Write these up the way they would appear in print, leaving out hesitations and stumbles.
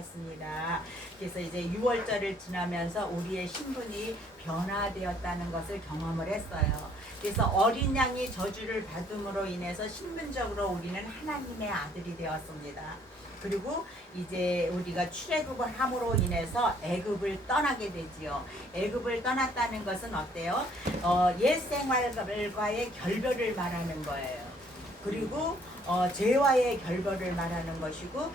있습니다. 그래서 이제 6월절을 지나면서 우리의 신분이 변화되었다는 것을 경험을 했어요. 그래서 어린 양이 저주를 받음으로 인해서 신분적으로 우리는 하나님의 아들이 되었습니다. 그리고 이제 우리가 출애굽을 함으로 인해서 애굽을 떠나게 되지요. 애굽을 떠났다는 것은 어때요? 옛 생활과의 결별을 말하는 거예요. 그리고 죄와의 결별을 말하는 것이고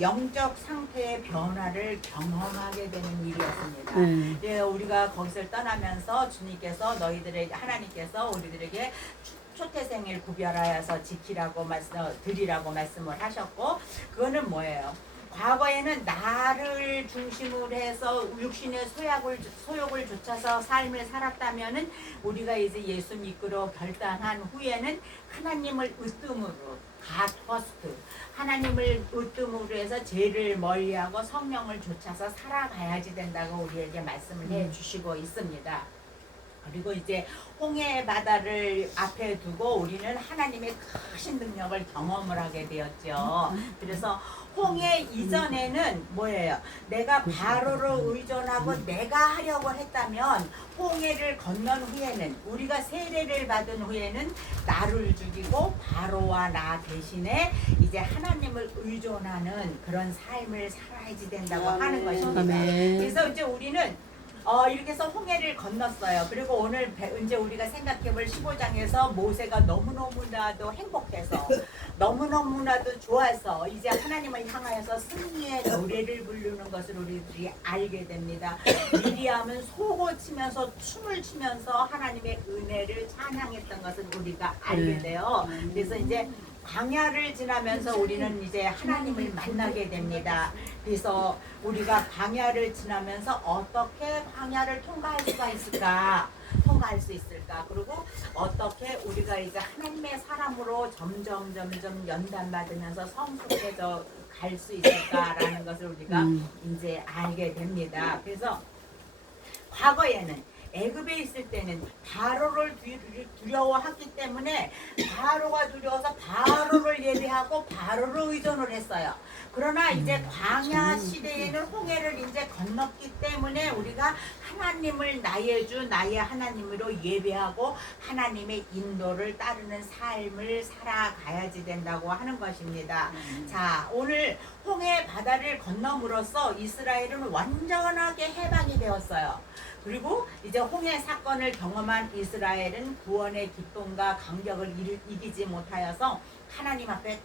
영적 상태의 변화를 경험하게 되는 일이었습니다. 예, 우리가 거기서 떠나면서 주님께서 하나님께서 우리들에게 초태생일 구별하여서 지키라고 드리라고 말씀을 하셨고, 그거는 뭐예요? 과거에는 나를 중심으로 해서 육신의 소욕을 좇아서 삶을 살았다면은 우리가 이제 예수 믿기로 결단한 후에는 하나님을 으뜸으로 하나님을 으뜸으로 해서 죄를 멀리하고 성령을 좇아서 살아가야지 된다고 우리에게 말씀을 해주시고 있습니다. 그리고 이제 홍해 바다를 앞에 두고 우리는 하나님의 크신 능력을 경험을 하게 되었죠. 그래서 홍해 이전에는 뭐예요? 내가 바로를 의존하고 내가 하려고 했다면 홍해를 건넌 후에는, 우리가 세례를 받은 후에는 나를 죽이고 바로와 나 대신에 이제 하나님을 의존하는 그런 삶을 살아야지 된다고 하는 것입니다. 그래서 이제 우리는 이렇게 해서 홍해를 건넜어요. 그리고 오늘 이제 우리가 생각해볼 15장에서 모세가 너무너무나도 행복해서 너무너무나도 좋아서 이제 하나님을 향하여서 승리의 노래를 부르는 것을 우리들이 알게 됩니다. 미리암은 소고 치면서 춤을 추면서 하나님의 은혜를 찬양했던 것을 우리가 알게 돼요. 그래서 이제 광야를 지나면서 우리는 이제 하나님을 만나게 됩니다. 그래서 우리가 광야를 지나면서 어떻게 광야를 통과할 수 있을까? 그리고 어떻게 우리가 이제 하나님의 사람으로 점점 연단받으면서 성숙해져 갈 수 있을까라는 것을 우리가 이제 알게 됩니다. 그래서 과거에는 애굽에 있을 때는 바로를 두려워했기 때문에 바로가 두려워서 바로를 예배하고 바로를 의존을 했어요. 그러나 이제 광야 시대에는 홍해를 이제 건넜기 때문에 우리가 하나님을 나의 하나님으로 예배하고 하나님의 인도를 따르는 삶을 살아가야지 된다고 하는 것입니다. 자, 오늘 홍해 바다를 건너므로써 이스라엘은 완전하게 해방이 되었어요. 그리고 이제 홍해 사건을 경험한 이스라엘은 구원의 기쁨과 감격을 이기지 못하여서 하나님 앞에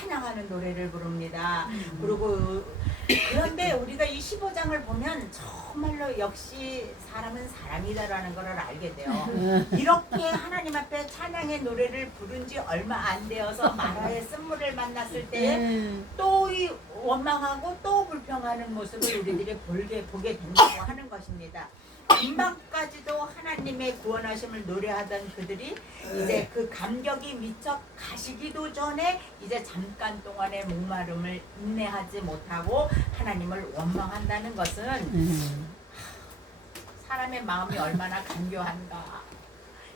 찬양하는 노래를 부릅니다. 그리고 그런데 우리가 이 15장을 보면 정말로 역시 사람은 사람이다라는 것을 알게 돼요. 이렇게 하나님 앞에 찬양의 노래를 부른 지 얼마 안 되어서 마라의 쓴물을 만났을 때 또 원망하고 또 불평하는 모습을 우리들이 보게 된다고 하는 것입니다. 금방까지도 하나님의 구원하심을 노래하던 그들이 이제 그 감격이 미쳐 가시기도 전에 이제 잠깐 동안의 목마름을 인내하지 못하고 하나님을 원망한다는 것은 사람의 마음이 얼마나 간교한가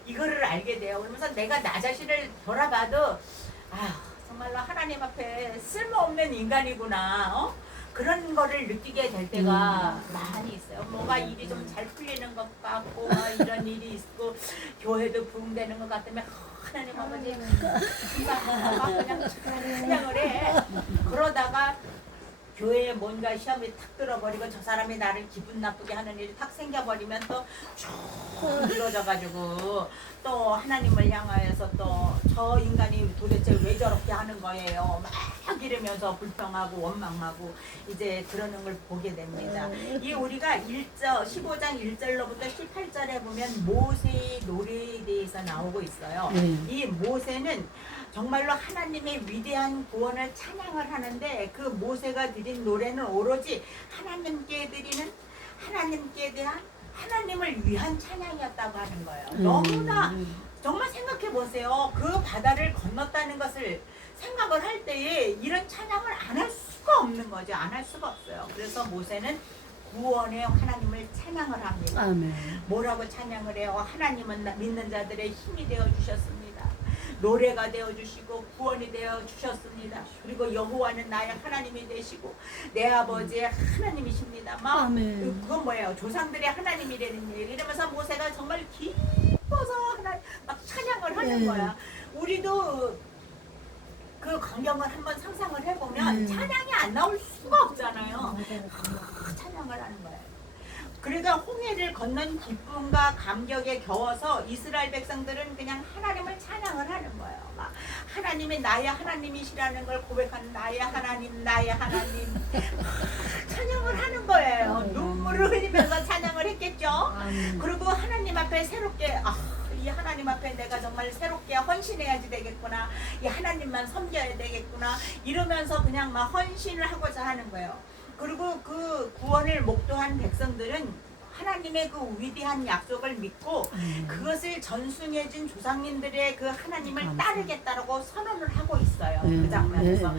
이거를 알게 돼요. 그러면서 내가 나 자신을 돌아봐도 정말로 하나님 앞에 쓸모없는 인간이구나. 그런 거를 느끼게 될 때가 많이 있어요. 뭐가 일이 좀 잘 풀리는 것 같고 이런 일이 있고 교회도 부흥되는 것 같으면 하나님 아버지 그냥 찬양을 해. 그러다가 교회에 뭔가 시험이 탁 들어버리고 저 사람이 나를 기분 나쁘게 하는 일이 탁 생겨버리면 또 쭉 늘어져가지고 또 하나님을 향하여서 또 저 인간이 도대체 왜 저렇게 하는 거예요 막 이러면서 불평하고 원망하고 이제 그러는 걸 보게 됩니다. 이 우리가 15장 1절로부터 18절에 보면 모세의 노래에 대해서 나오고 있어요. 이 모세는 정말로 하나님의 위대한 구원을 찬양을 하는데 그 모세가 드린 노래는 오로지 하나님께 드리는 하나님께 대한 하나님을 위한 찬양이었다고 하는 거예요. 너무나 정말 생각해 보세요. 그 바다를 건넜다는 것을 생각을 할 때에 이런 찬양을 안 할 수가 없는 거죠. 안 할 수가 없어요. 그래서 모세는 구원의 하나님을 찬양을 합니다. 뭐라고 찬양을 해요? 하나님은 믿는 자들의 힘이 되어 주셨습니다. 노래가 되어 주시고 구원이 되어 주셨습니다. 그리고 여호와는 나의 하나님이 되시고 내 아버지의 하나님이십니다. 막 아멘. 그건 뭐예요? 조상들의 하나님이라는 얘기. 이러면서 모세가 정말 기뻐서 하나 막 찬양을 하는 네. 거야. 우리도 그 광경을 한번 상상을 해보면 찬양이 안 나올 수가 없잖아요. 찬양을 하는 거예요. 그러니까 홍해를 건넌 기쁨과 감격에 겨워서 이스라엘 백성들은 그냥 하나님을 찬양을 하는 거예요. 막 하나님이 나의 하나님이시라는 걸 고백하는 나의 하나님, 나의 하나님. 찬양을 하는 거예요. 눈물을 흘리면서 찬양을 했겠죠. 그리고 하나님 앞에 새롭게 이 하나님 앞에 내가 정말 새롭게 헌신해야지 되겠구나. 이 하나님만 섬겨야 되겠구나. 이러면서 그냥 막 헌신을 하고자 하는 거예요. 그리고 그 구원을 목도한 백성들은 하나님의 그 위대한 약속을 믿고 그것을 전승해준 조상님들의 그 하나님을 따르겠다라고 선언을 하고 있어요. 그 장면에서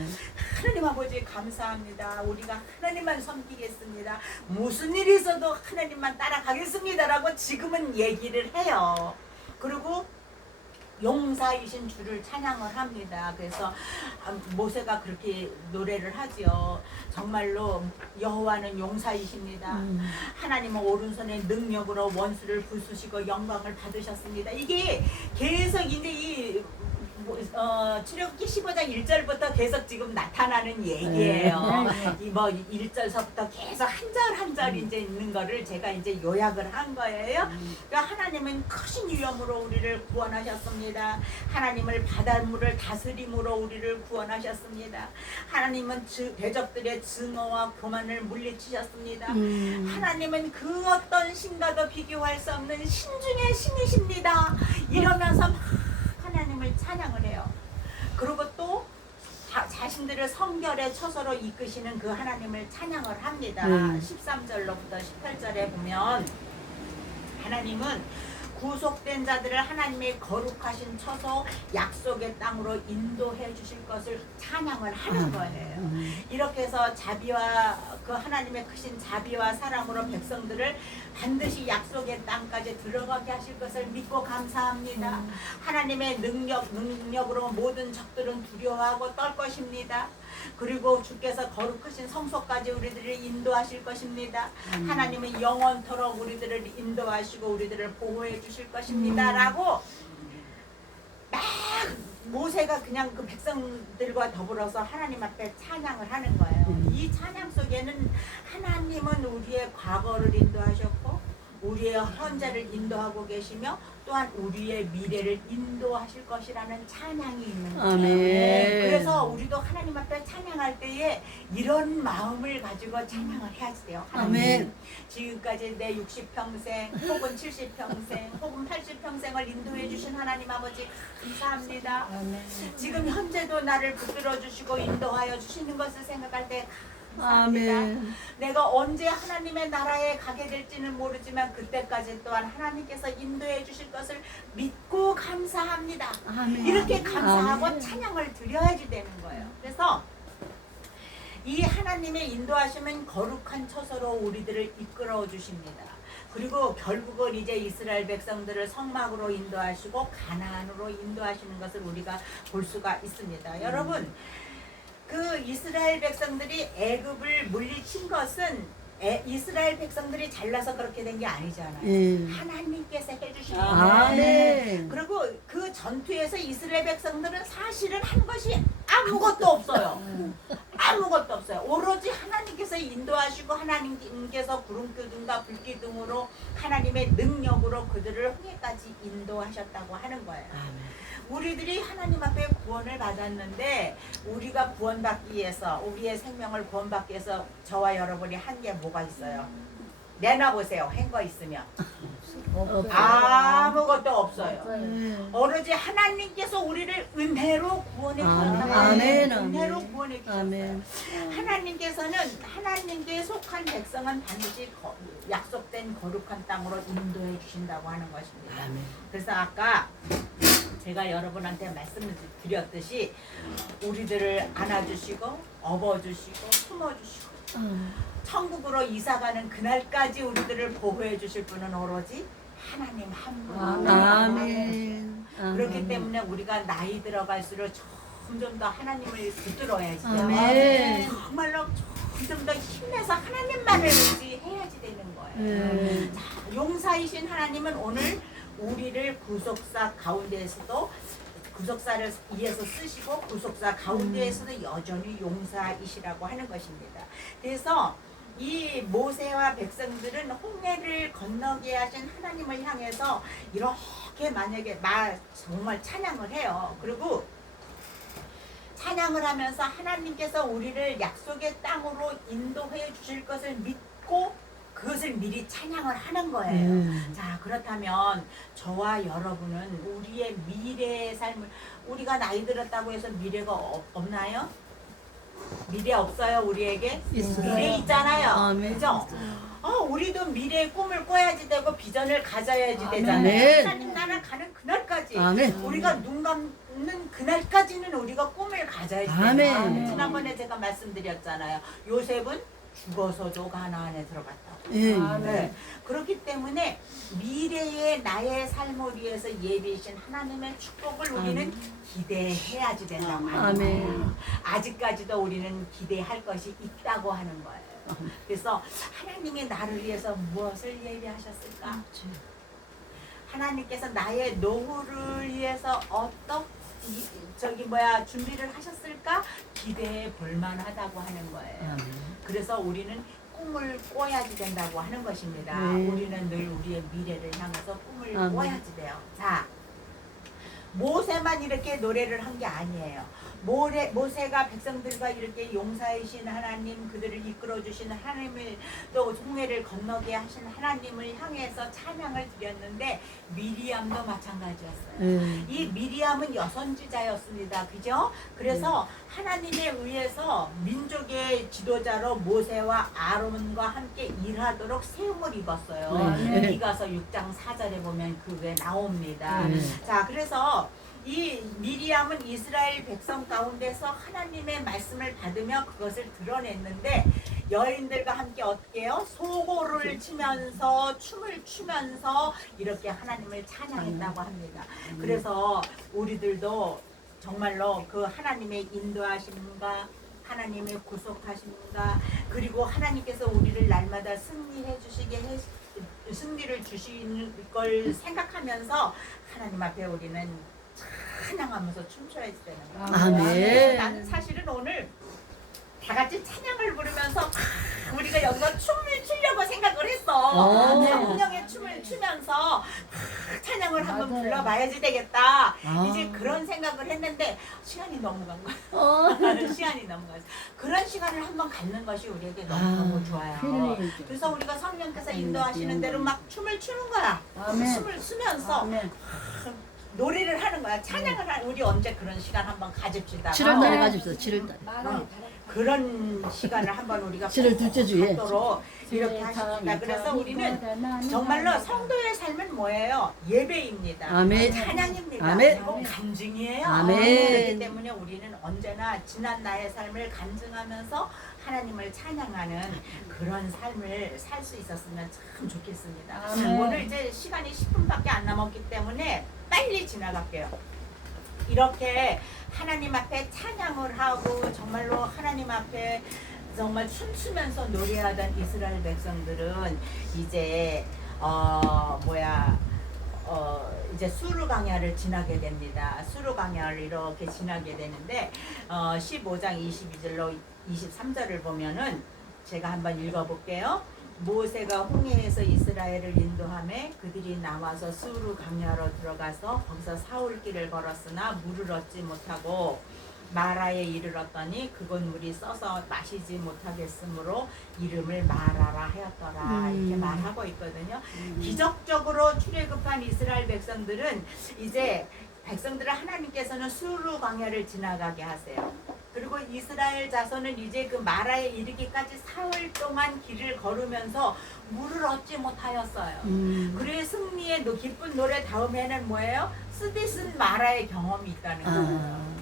하나님 아버지 감사합니다. 우리가 하나님만 섬기겠습니다. 무슨 일이 있어도 하나님만 따라가겠습니다라고 지금은 얘기를 해요. 그리고 용사이신 주를 찬양을 합니다. 그래서 모세가 그렇게 노래를 하지요. 정말로 여호와는 용사이십니다. 하나님은 오른손의 능력으로 원수를 부수시고 영광을 받으셨습니다. 이게 계속 이제 이 출애굽기 15장 1절부터 계속 지금 나타나는 얘기예요. 이 뭐 1절서부터 계속 한 절 한 절 이제 있는 거를 제가 이제 요약을 한 거예요. 그러니까 하나님은 크신 위엄으로 우리를 구원하셨습니다. 하나님을 바닷물을 다스림으로 우리를 구원하셨습니다. 하나님은 대적들의 증오와 교만을 물리치셨습니다. 하나님은 그 어떤 신과도 비교할 수 없는 신중의 신이십니다. 이러면서 하나님을 찬양을 해요. 그리고 또 자신들을 성결의 처소로 이끄시는 그 하나님을 찬양을 합니다. 13절로부터 18절에 보면 하나님은 구속된 자들을 하나님의 거룩하신 처소 약속의 땅으로 인도해 주실 것을 찬양을 하는 거예요. 이렇게 해서 자비와 그 하나님의 크신 자비와 사랑으로 백성들을 반드시 약속의 땅까지 들어가게 하실 것을 믿고 감사합니다. 하나님의 능력으로 모든 적들은 두려워하고 떨 것입니다. 그리고 주께서 거룩하신 성소까지 우리들을 인도하실 것입니다. 하나님은 영원토록 우리들을 인도하시고 우리들을 보호해 주실 것입니다. 라고 막 모세가 그냥 그 백성들과 더불어서 하나님 앞에 찬양을 하는 거예요. 이 찬양 속에는 하나님은 우리의 과거를 인도하셨고 우리의 현재를 인도하고 계시며 또한 우리의 미래를 인도하실 것이라는 찬양이 있는 거예요. 그래서 우리도 하나님 앞에 찬양할 때에 이런 마음을 가지고 찬양을 해야지 돼요. 하나님, 지금까지 내 60평생 혹은 70평생 혹은 80평생을 인도해 주신 하나님 아버지 감사합니다. 지금 현재도 나를 붙들어 주시고 인도하여 주시는 것을 생각할 때 감사합니다. 내가 언제 하나님의 나라에 가게 될지는 모르지만 그때까지 또한 하나님께서 인도해 주실 것을 믿고 감사합니다. 이렇게 감사하고 찬양을 드려야지 되는 거예요. 그래서 이 하나님의 인도하심은 거룩한 처소로 우리들을 이끌어 주십니다. 그리고 결국은 이제 이스라엘 백성들을 성막으로 인도하시고 가나안으로 인도하시는 것을 우리가 볼 수가 있습니다. 여러분, 그 이스라엘 백성들이 애굽을 물리친 것은 이스라엘 백성들이 잘나서 그렇게 된 게 아니잖아요. 하나님께서 해주신 거예요. 그리고 그 전투에서 이스라엘 백성들은 사실은 한 것이 아무것도 없어요. 아무것도 없어요. 오로지 하나님께서 인도하시고 하나님께서 구름기둥과 불기둥으로 하나님의 능력으로 그들을 홍해까지 인도하셨다고 하는 거예요. 우리들이 하나님 앞에 구원을 받았는데 우리가 구원받기 위해서 우리의 생명을 구원받기 위해서 저와 여러분이 한 게 뭐가 있어요? 내놔보세요. 한 거 있으면 아무것도 없어요. 오로지 하나님께서 우리를 은혜로 구원해 주셨다. 은혜로 구원해 주셨어요. 하나님께서는 하나님께 속한 백성은 반드시 약속된 거룩한 땅으로 인도해 주신다고 하는 것입니다. 그래서 아까 제가 여러분한테 말씀을 드렸듯이 우리들을 안아주시고 업어주시고 품어주시고 천국으로 이사가는 그날까지 우리들을 보호해 주실 분은 오로지 하나님 한 분. 그렇기 때문에 우리가 나이 들어갈수록 점점 더 하나님을 붙들어야지. 아멘. 정말로 점점 더 힘내서 하나님만을 의지해야지 되는 거예요. 자, 용사이신 하나님은 오늘 우리를 구속사 가운데에서도 구속사를 위해서 쓰시고 구속사 가운데에서도 여전히 용사이시라고 하는 것입니다. 그래서 이 모세와 백성들은 홍해를 건너게 하신 하나님을 향해서 이렇게 만약에 정말 찬양을 해요. 그리고 찬양을 하면서 하나님께서 우리를 약속의 땅으로 인도해 주실 것을 믿고 그것을 미리 찬양을 하는 거예요. 자, 그렇다면 저와 여러분은 우리의 미래의 삶을, 우리가 나이 들었다고 해서 미래가 없나요? 미래 없어요, 우리에게? 있어요. 미래 있잖아요. 아멘. 그죠? 우리도 미래의 꿈을 꿔야지 되고 비전을 가져야지 되잖아요. 아멘. 하나님 나라 가는 그날까지 아멘. 우리가 눈 감는 그날까지는 우리가 꿈을 가져야지 아멘. 돼요. 지난번에 제가 말씀드렸잖아요. 요셉은 죽어서도 가나안에 들어갔다고. 네. 그렇기 때문에 미래의 나의 삶을 위해서 예비하신 하나님의 축복을 우리는 기대해야지 된다고 하는 거예요. 아직까지도 우리는 기대할 것이 있다고 하는 거예요. 그래서 하나님이 나를 위해서 무엇을 예비하셨을까? 하나님께서 나의 노후를 위해서 준비를 하셨을까? 기대해 볼 만하다고 하는 거예요. 그래서 우리는 꿈을 꿔야지 된다고 하는 것입니다. 우리는 늘 우리의 미래를 향해서 꿈을 꿔야지 돼요. 자, 모세만 이렇게 노래를 한 게 아니에요. 모세가 백성들과 이렇게 용사이신 하나님, 그들을 이끌어 주시는 하나님을, 또 홍해를 건너게 하신 하나님을 향해서 찬양을 드렸는데 미리암도 마찬가지였어요. 이 미리암은 여선지자였습니다. 그죠? 그래서 하나님에 의해서 민족의 지도자로 모세와 아론과 함께 일하도록 세움을 입었어요. 미가서 6장 4절에 보면 그게 나옵니다. 자, 그래서 이 미리암은 이스라엘 백성 가운데서 하나님의 말씀을 받으며 그것을 드러냈는데 여인들과 함께 어떻게 해요? 소고를 치면서 춤을 추면서 이렇게 하나님을 찬양했다고 합니다. 그래서 우리들도 정말로 그 하나님의 인도하심과 하나님의 구속하심과 그리고 하나님께서 우리를 날마다 승리를 주시는 걸 생각하면서 하나님 앞에 우리는 찬양하면서 춤춰야 되는 거예요. 아멘. 나는 사실은 오늘 다 같이 찬양을 부르면서 우리가 여기서 춤을 추려고 생각을 했어. 성령의 춤을 추면서 찬양을 한번 불러봐야지 되겠다. 이제 그런 생각을 했는데 시간이 너무 간 거야. 시간이 너무 갔어. 그런 시간을 한번 갖는 것이 우리에게 너무너무 좋아요. 그래서 우리가 성령께서 인도하시는 대로 막 춤을 추는 거야. 춤을 추면서 노래를 하는 거야. 찬양을 하는. 우리 언제 그런 시간 한번 가집시다. 7월달에 가집시다. 7월달에. 그런 시간을 한번 우리가 7월 둘째 주에. 갖도록 이렇게 하십니다. 그래서 우리는 정말로 성도의 삶은 뭐예요? 예배입니다. 아멘. 찬양입니다. 아멘. 그리고 간증이에요. 아멘. 그렇기 때문에 우리는 언제나 지난 나의 삶을 간증하면서 하나님을 찬양하는 그런 삶을 살 수 있었으면 참 좋겠습니다. 오늘 이제 시간이 10분밖에 안 남았기 때문에 빨리 지나갈게요. 이렇게 하나님 앞에 찬양을 하고 정말로 하나님 앞에 정말 춤추면서 노래하던 이스라엘 백성들은 이제 이제 수르 강야를 지나게 됩니다. 수르 강야를 이렇게 지나게 되는데 15장 22절로 23절을 보면은 제가 한번 읽어볼게요. 모세가 홍해에서 이스라엘을 인도하며 그들이 나와서 수르 강야로 들어가서 거기서 사흘길을 걸었으나 물을 얻지 못하고 마라에 이르렀더니 그곳 물이 써서 마시지 못하겠으므로 이름을 마라라 하였더라. 이렇게 말하고 있거든요. 기적적으로 출애굽한 이스라엘 백성들은 이제 백성들을 하나님께서는 수르 광야를 지나가게 하세요. 그리고 이스라엘 자손은 이제 그 마라에 이르기까지 사흘 동안 길을 걸으면서 물을 얻지 못하였어요. 그의 승리의 기쁜 노래 다음에는 뭐예요? 쓰디쓴 마라의 경험이 있다는 거예요.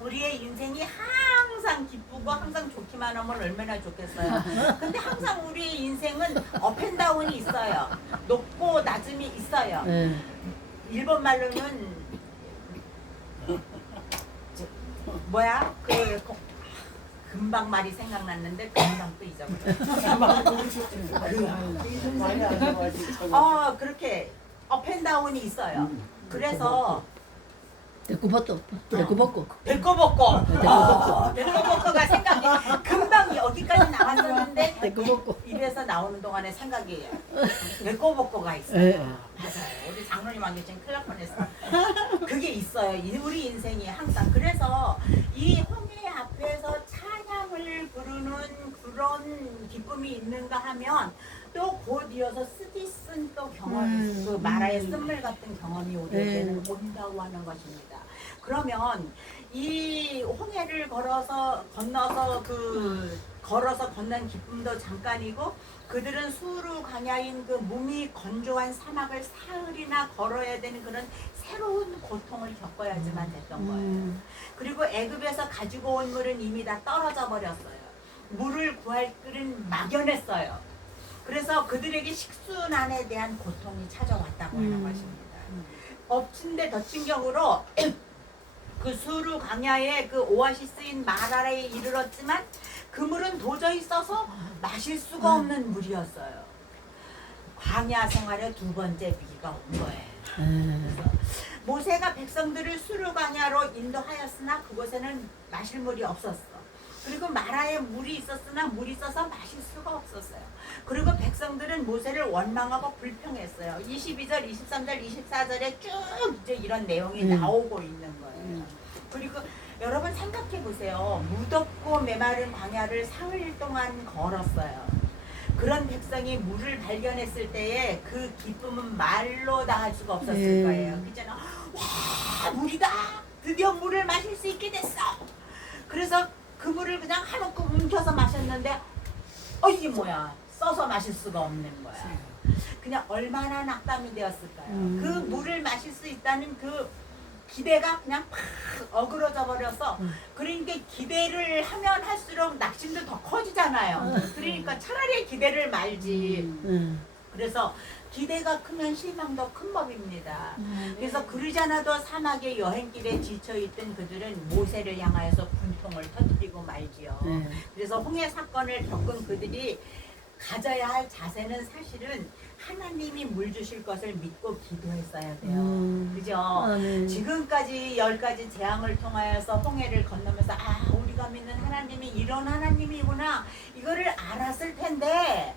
우리의 인생이 항상 기쁘고 항상 좋기만 하면 얼마나 좋겠어요. 근데 항상 우리의 인생은 업앤다운이 있어요. 높고 낮음이 있어요. 일본 말로는 뭐야 금방 말이 생각났는데 금방 또 잊어버려. 그렇게 업앤다운이 있어요. 그래서 데코버터. 데코버거. 데코버거가 생각이 금방 여기까지 나왔었는데 데코버거. 입에서 나오는 동안에 생각이 데코버거가 있어요. 예. 맞아요. 우리 장로님 안 계신 큰일 날 뻔했어. 그게 있어요. 우리 인생이 항상. 그래서 이 홍해 앞에서 찬양을 부르는 그런 기쁨이 있는가 하면 또 곧 이어서 쓰디쓴 또 경험, 그 마라의 쓴물 같은 경험이 우리에게는 온다고 하는 것입니다. 그러면 이 홍해를 건너서 건넌 기쁨도 잠깐이고 그들은 수루 강야인 그 몸이 건조한 사막을 사흘이나 걸어야 되는 그런 새로운 고통을 겪어야지만 됐던 거예요. 그리고 애굽에서 가지고 온 물은 이미 다 떨어져 버렸어요. 물을 구할 길은 막연했어요. 그래서 그들에게 식순환에 대한 고통이 찾아왔다고 하는 것입니다. 엎친 데 덮친 경우로 그 수루 강야의 그 오아시스인 마라에 이르렀지만 그 물은 도저히 써서 마실 수가 없는 물이었어요. 광야 생활의 두 번째 위기가 온 거예요. 그래서 모세가 백성들을 수루 강야로 인도하였으나 그곳에는 마실 물이 없었어. 그리고 마라에 물이 있었으나 물이 써서 마실 수가 없었어요. 그리고 백성들은 모세를 원망하고 불평했어요. 22절, 23절, 24절에 쭉 이제 이런 내용이 나오고 있는 거예요. 그리고 여러분 생각해 보세요. 무덥고 메마른 광야를 사흘 동안 걸었어요. 그런 백성이 물을 발견했을 때에 그 기쁨은 말로 다 할 수가 없었을 거예요. 그잖아. 와, 물이다. 드디어 물을 마실 수 있게 됐어. 그래서 그 물을 그냥 한없고 움켜서 마셨는데 이게 뭐야. 써서 마실 수가 없는 거야. 그냥 얼마나 낙담이 되었을까요? 그 물을 마실 수 있다는 그 기대가 그냥 팍 어그러져 버려서 그러니까 기대를 하면 할수록 낙심도 더 커지잖아요. 그러니까 차라리 기대를 말지. 그래서 기대가 크면 실망도 큰 법입니다. 그래서 그러지 않아도 사막의 여행길에 지쳐있던 그들은 모세를 향하여서 분통을 터뜨리고 말지요. 그래서 홍해 사건을 겪은 그들이 가져야 할 자세는 사실은 하나님이 물 주실 것을 믿고 기도했어야 돼요. 그죠? 지금까지 10가지 재앙을 통하여서 홍해를 건너면서 우리가 믿는 하나님이 이런 하나님이구나 이거를 알았을 텐데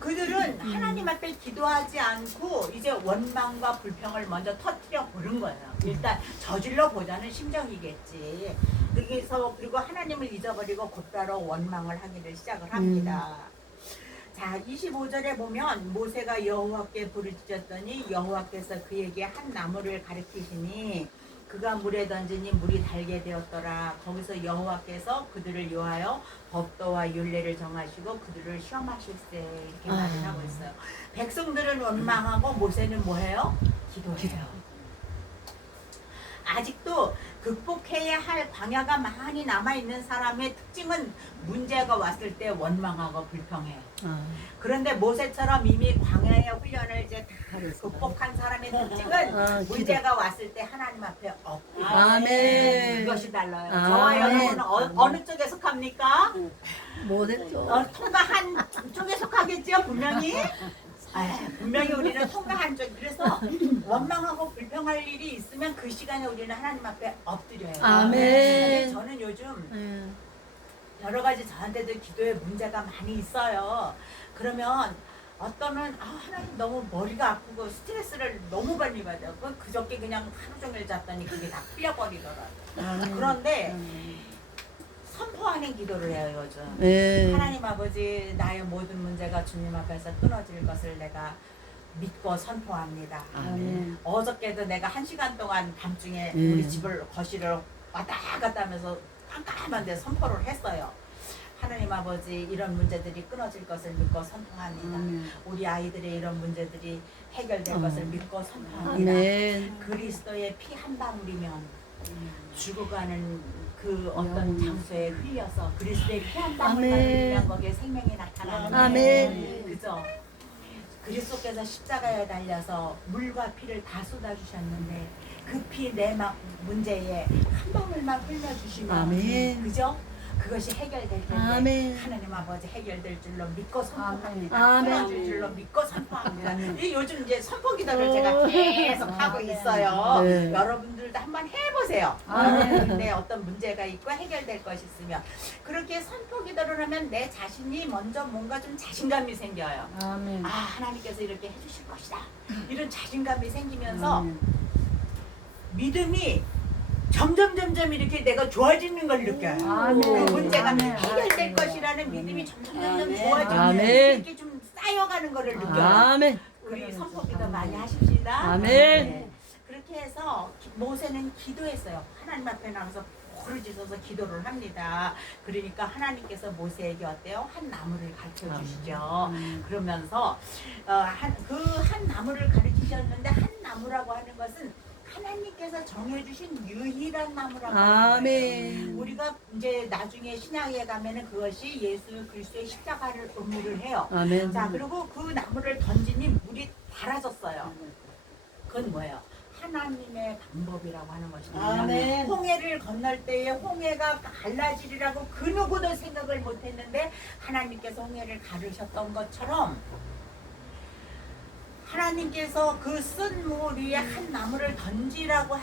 그들은 하나님 앞에 기도하지 않고 이제 원망과 불평을 먼저 터뜨려 보는 거예요. 일단 저질러 보자는 심정이겠지. 그리고 하나님을 잊어버리고 곧바로 원망을 하기를 시작을 합니다. 자, 25절에 보면 모세가 여호와께 부르짖었더니 여호와께서 그에게 한 나무를 가리키시니 그가 물에 던지니 물이 달게 되었더라. 거기서 여호와께서 그들을 위하여 법도와 율례를 정하시고 그들을 시험하실세 이렇게 말을 하고 있어요. 백성들은 원망하고 모세는 뭐해요? 기도해요. 아직도 극복해야 할 광야가 많이 남아있는 사람의 특징은 문제가 왔을 때 원망하고 불평해요. 그런데 모세처럼 이미 광야의 훈련을 이제 다 극복한 사람의 특징은 문제가 왔을 때 하나님 앞에 엎드려. 아멘. 그것이 달라요. 아멘. 저와 여러분은 어느 쪽에 속합니까? 모세죠. 통과한 쪽에 속하겠죠, 분명히. 분명히 우리는 통과한 쪽. 그래서 원망하고 불평할 일이 있으면 그 시간에 우리는 하나님 앞에 엎드려요. 아멘. 근데 저는 요즘 여러 가지 저한테도 기도에 문제가 많이 있어요. 그러면 어떤은 하나님 너무 머리가 아프고 스트레스를 너무 많이 받아요. 그저께 그냥 하루 종일 잤더니 그게 다 풀려버리더라고요. 그런데 선포하는 기도를 해요 요즘. 하나님 아버지 나의 모든 문제가 주님 앞에서 끊어질 것을 내가 믿고 선포합니다. 어저께도 내가 1시간 동안 밤중에 우리 집을 거실을 왔다 갔다 하면서 깜깜한데 선포를 했어요. 하나님 아버지 이런 문제들이 끊어질 것을 믿고 선포합니다. 우리 아이들의 이런 문제들이 해결될 것을 믿고 선포합니다. 그리스도의 피 한 방울이면 죽어가는 그 어떤 장소에 흘려서 그리스도의 피 한 방울만 흘리면 거기에 생명이 나타나는 아멘. 그죠? 그리스도께서 십자가에 달려서 물과 피를 다 쏟아주셨는데 그 피 내 문제에 한 방울만 흘려주시면 아멘. 그죠? 그것이 해결될 텐데 아멘. 하나님 아버지 해결될 줄로 믿고 선포합니다. 아멘. 풀어줄 줄로 믿고 선포합니다. 아멘. 이 요즘 이제 선포 기도를 제가 계속 하고 있어요. 네. 여러분들도 한번 해보세요. 아멘. 여러분들의 어떤 문제가 있고 해결될 것이 있으면 그렇게 선포 기도를 하면 내 자신이 먼저 뭔가 좀 자신감이 생겨요. 아멘. 아, 하나님께서 이렇게 해주실 것이다. 이런 자신감이 생기면서 믿음이 점점 이렇게 내가 좋아지는 걸 느껴요. 아멘. 그 문제가 아멘. 해결될 아멘. 것이라는 믿음이 점점 아멘. 좋아지는 아멘. 이렇게 좀 쌓여가는 거를 느껴요. 아멘. 우리 선포기도 많이 하십시다. 아멘. 네. 그렇게 해서 모세는 기도했어요. 하나님 앞에 나가서 부르짖어서 기도를 합니다. 그러니까 하나님께서 모세에게 어때요? 한 나무를 가르쳐 주시죠. 그러면서 그 한 나무를 가르치셨는데 한 나무라고 하는 것은 하나님께서 정해주신 유일한 나무라고 하는 거예요. 아멘. 우리가 이제 나중에 신약에 가면은 그것이 예수 그리스도의 십자가를 의미를 해요. 아멘. 자, 그리고 그 나무를 던지니 물이 달아졌어요. 그건 뭐예요? 하나님의 방법이라고 하는 것입니다. 아멘. 홍해를 건널 때에 홍해가 갈라지리라고 그 누구도 생각을 못했는데 하나님께서 홍해를 가르셨던 것처럼 하나님께서 그 쓴 물 위에 한 나무를 던지라고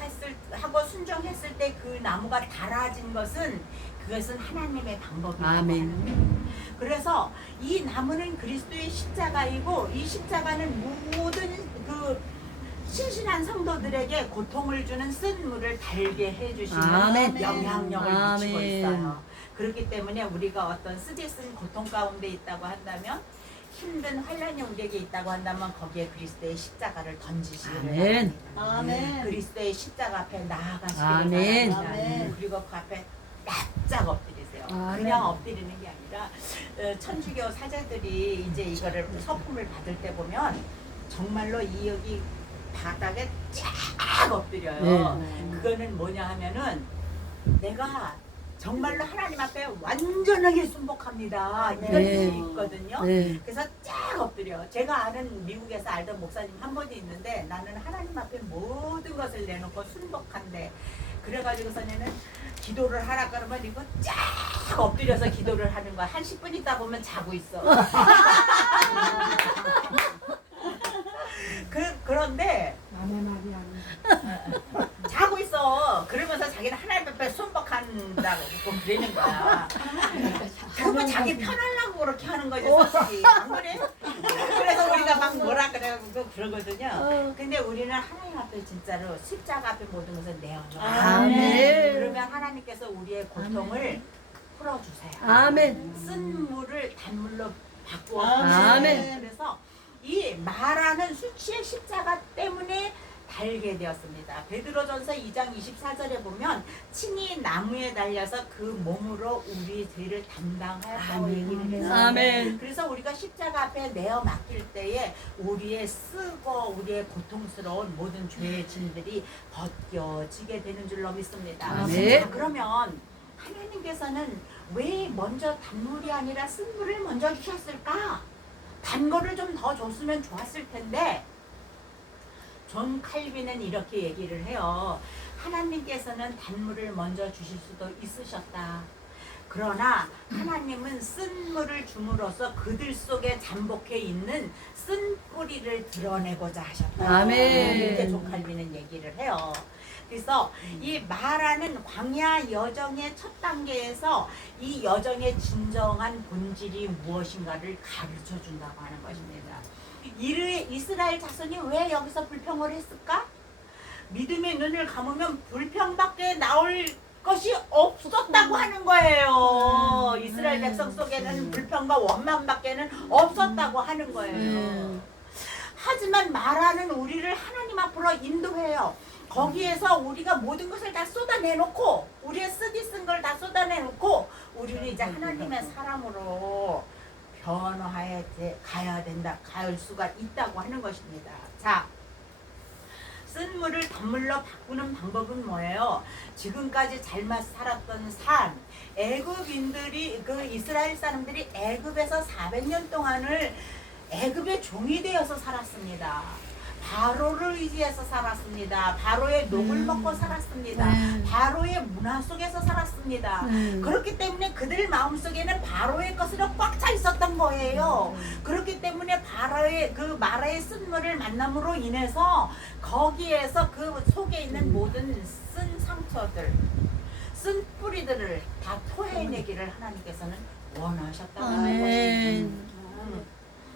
하고 순종했을 때 그 나무가 달아진 것은 그것은 하나님의 방법이라고 아멘. 하는 거예요. 그래서 이 나무는 그리스도의 십자가이고 이 십자가는 모든 그 신신한 성도들에게 고통을 주는 쓴 물을 달게 해주시는 아멘. 영향력을 미치고 아멘. 있어요. 그렇기 때문에 우리가 어떤 쓰디쓴 고통 가운데 있다고 한다면 힘든 환란이 우리에게 있다고 한다면 거기에 그리스도의 십자가를 던지시기를 아멘. 바랍니다. 아멘. 그리스도의 십자가 앞에 나아가시기를 아멘. 바랍니다. 아멘. 그리고 그 앞에 납작 엎드리세요. 아멘. 그냥 엎드리는 게 아니라 천주교 사제들이 이제 이거를 서품을 받을 때 보면 정말로 이 여기 바닥에 쫙 엎드려요. 네. 그거는 뭐냐 하면은 내가 정말로 하나님 앞에 완전하게 순복합니다. 이런 네. 뜻이 있거든요. 네. 그래서 쫙 엎드려. 제가 아는 미국에서 알던 목사님 한 분이 있는데 나는 하나님 앞에 모든 것을 내놓고 순복한데 그래가지고서는 기도를 하라 그러면 이거 쫙 엎드려서 기도를 하는 거야. 한 10분 있다 보면 자고 있어. 그런데 남의 말이 아니야. 자고 있어. 그러면서 자기는 하나님 앞에 순복한다고 그러는 거야. 그러면 자기 편하려고 그렇게 하는 거지, 솔직히. 안 그래? 그래서 우리가 막 뭐라 그래고 그러거든요. 근데 우리는 하나님 앞에 진짜로 십자가 앞에 모든 것을 내어줘. 아멘. 그러면 하나님께서 우리의 고통을 풀어주세요. 아멘. 쓴 물을 단물로 바꾸어 아멘. 주세요. 그래서 이 말하는 수치의 십자가 때문에 달게 되었습니다. 베드로전서 2장 24절에 보면 친히 나무에 달려서 그 몸으로 우리 죄를 담당하였다고 얘기를 했어요. 아멘. 그래서 우리가 십자가 앞에 내어 맡길 때에 우리의 쓰고 우리의 고통스러운 모든 죄의 짐들이 벗겨지게 되는 줄로 믿습니다. 아멘. 자, 그러면 하나님께서는 왜 먼저 단물이 아니라 쓴물을 먼저 주셨을까? 단 거를 좀 더 줬으면 좋았을 텐데 존 칼빈은 이렇게 얘기를 해요. 하나님께서는 단물을 먼저 주실 수도 있으셨다. 그러나 하나님은 쓴 물을 줌으로써 그들 속에 잠복해 있는 쓴 뿌리를 드러내고자 하셨다. 아멘. 이렇게 존 칼빈은 얘기를 해요. 그래서 이 말하는 광야 여정의 첫 단계에서 이 여정의 진정한 본질이 무엇인가를 가르쳐 준다고 하는 것입니다. 이스라엘 자손이 왜 여기서 불평을 했을까? 믿음의 눈을 감으면 불평밖에 나올 것이 없었다고 하는 거예요. 이스라엘 백성 속에는 불평과 원망밖에는 없었다고 하는 거예요. 하지만 말하는 우리를 하나님 앞으로 인도해요. 거기에서 우리가 모든 것을 다 쏟아내놓고 우리의 쓰디쓴 걸 다 쏟아내놓고 우리는 이제 하나님의 사람으로 변화해 가야 된다, 갈 수가 있다고 하는 것입니다. 자, 쓴 물을 단물로 바꾸는 방법은 뭐예요? 지금까지 잘만 살았던 삶, 애굽인들이 그 이스라엘 사람들이 애굽에서 400년 동안을 애굽의 종이 되어서 살았습니다. 바로를 의지해서 살았습니다. 바로의 녹을 먹고 살았습니다. 바로의 문화 속에서 살았습니다. 그렇기 때문에 그들 마음속에는 바로의 것으로 꽉 차 있었던 거예요. 그렇기 때문에 바로의 그 마라의 쓴물을 만남으로 인해서 거기에서 그 속에 있는 모든 쓴 상처들, 쓴 뿌리들을 다 토해내기를 하나님께서는 원하셨다는 것입니다.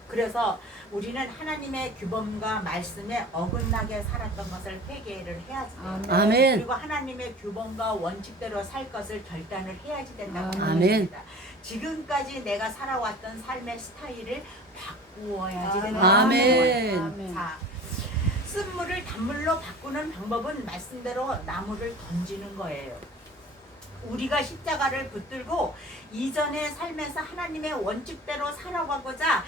그래서 우리는 하나님의 규범과 말씀에 어긋나게 살았던 것을 회개를 해야지 돼요. 아멘. 그리고 하나님의 규범과 원칙대로 살 것을 결단을 해야지 된다고 아멘. 합니다. 지금까지 내가 살아왔던 삶의 스타일을 바꾸어야지 된다고 아멘. 합니다. 자, 쓴물을 단물로 바꾸는 방법은 말씀대로 나무를 던지는 거예요. 우리가 십자가를 붙들고 이전의 삶에서 하나님의 원칙대로 살아가고자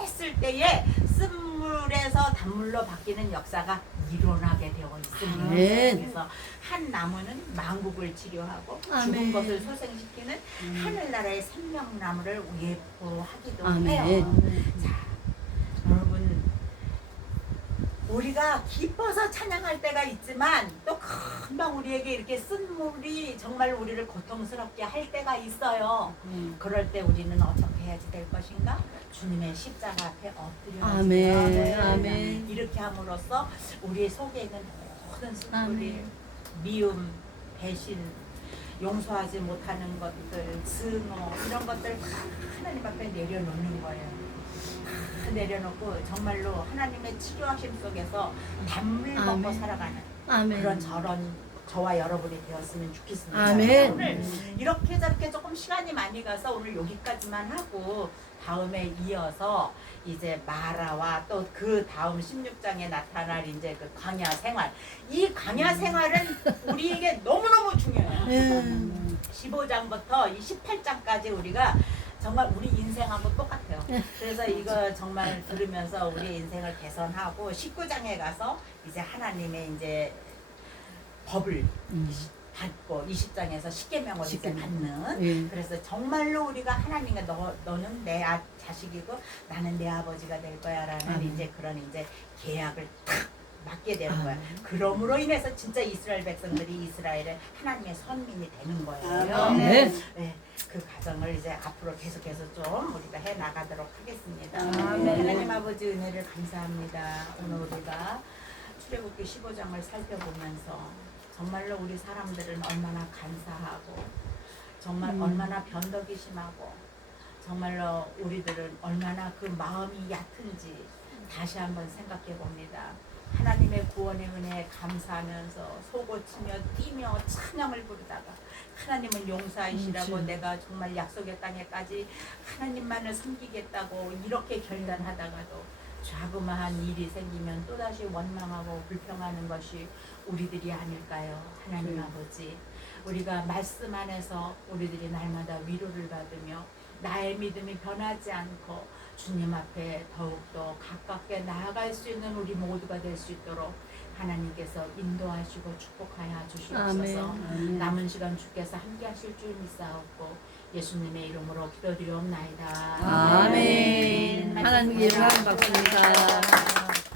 했을 때에 쓴물에서 단물로 바뀌는 역사가 일어나게 되어 있습니다. 아멘. 그래서 한 나무는 만국을 치료하고 아멘. 죽은 것을 소생시키는 하늘나라의 생명나무를 예포하기도 아멘. 해요. 자, 여러분, 우리가 기뻐서 찬양할 때가 있지만 또 금방 우리에게 이렇게 쓴물이 정말 우리를 고통스럽게 할 때가 있어요. 그럴 때 우리는 어떻게 해야지 될 것인가? 주님의 십자가 앞에 엎드려야지 아멘. 돼요. 아멘. 이렇게 함으로써 우리 속에 있는 모든 쓴물이 아멘. 미움, 배신, 용서하지 못하는 것들, 증오 이런 것들 다 하나님 앞에 내려놓는 거예요. 다 내려놓고 정말로 하나님의 치료하심 속에서 단물 먹고 아멘. 살아가는 아멘. 그런 저와 여러분이 되었으면 좋겠습니다. 아멘. 오늘 이렇게 저렇게 조금 시간이 많이 가서 오늘 여기까지만 하고 다음에 이어서 이제 마라와 또 그 다음 16장에 나타날 이제 그 광야 생활, 이 광야 생활은 우리에게 너무너무 중요해요. 15장부터 이 18장까지 우리가 정말 우리 인생하고 똑같아요. 그래서 이거 정말 들으면서 우리 인생을 개선하고 19장에 가서 이제 하나님의 이제 법을 받고 20장에서 십계명을 이제 받는. 예. 그래서 정말로 우리가 하나님과 너는 내 자식이고 나는 내 아버지가 될 거야라는 아멘. 이제 그런 이제 계약을 탁 맞게 되는 거야. 아멘. 그러므로 인해서 진짜 이스라엘 백성들이 이스라엘의 하나님의 선민이 되는 거예요. 아멘. 네, 그 과정을 이제 앞으로 계속해서 좀 우리가 해 나가도록 하겠습니다. 아멘. 하나님 아버지 은혜를 감사합니다. 오늘 우리가 출애굽기 15장을 살펴보면서 정말로 우리 사람들은 얼마나 간사하고 정말 얼마나 변덕이 심하고 정말로 우리들은 얼마나 그 마음이 얕은지 다시 한번 생각해 봅니다. 하나님의 구원의 은혜에 감사하면서 속고치며 뛰며 찬양을 부르다가 하나님은 용사이시라고 내가 정말 약속의 땅에까지 하나님만을 섬기겠다고 이렇게 결단하다가도 자그마한 일이 생기면 또다시 원망하고 불평하는 것이 우리들이 아닐까요? 하나님 아버지, 우리가 말씀 안에서 우리들이 날마다 위로를 받으며 나의 믿음이 변하지 않고 주님 앞에 더욱더 가깝게 나아갈 수 있는 우리 모두가 될 수 있도록 하나님께서 인도하시고 축복하여 주시옵소서. 아멘. 남은 시간 주께서 함께 하실 줄 믿사옵고 예수님의 이름으로 기도드리옵나이다. 아멘. 하나님께 영광 받습니다.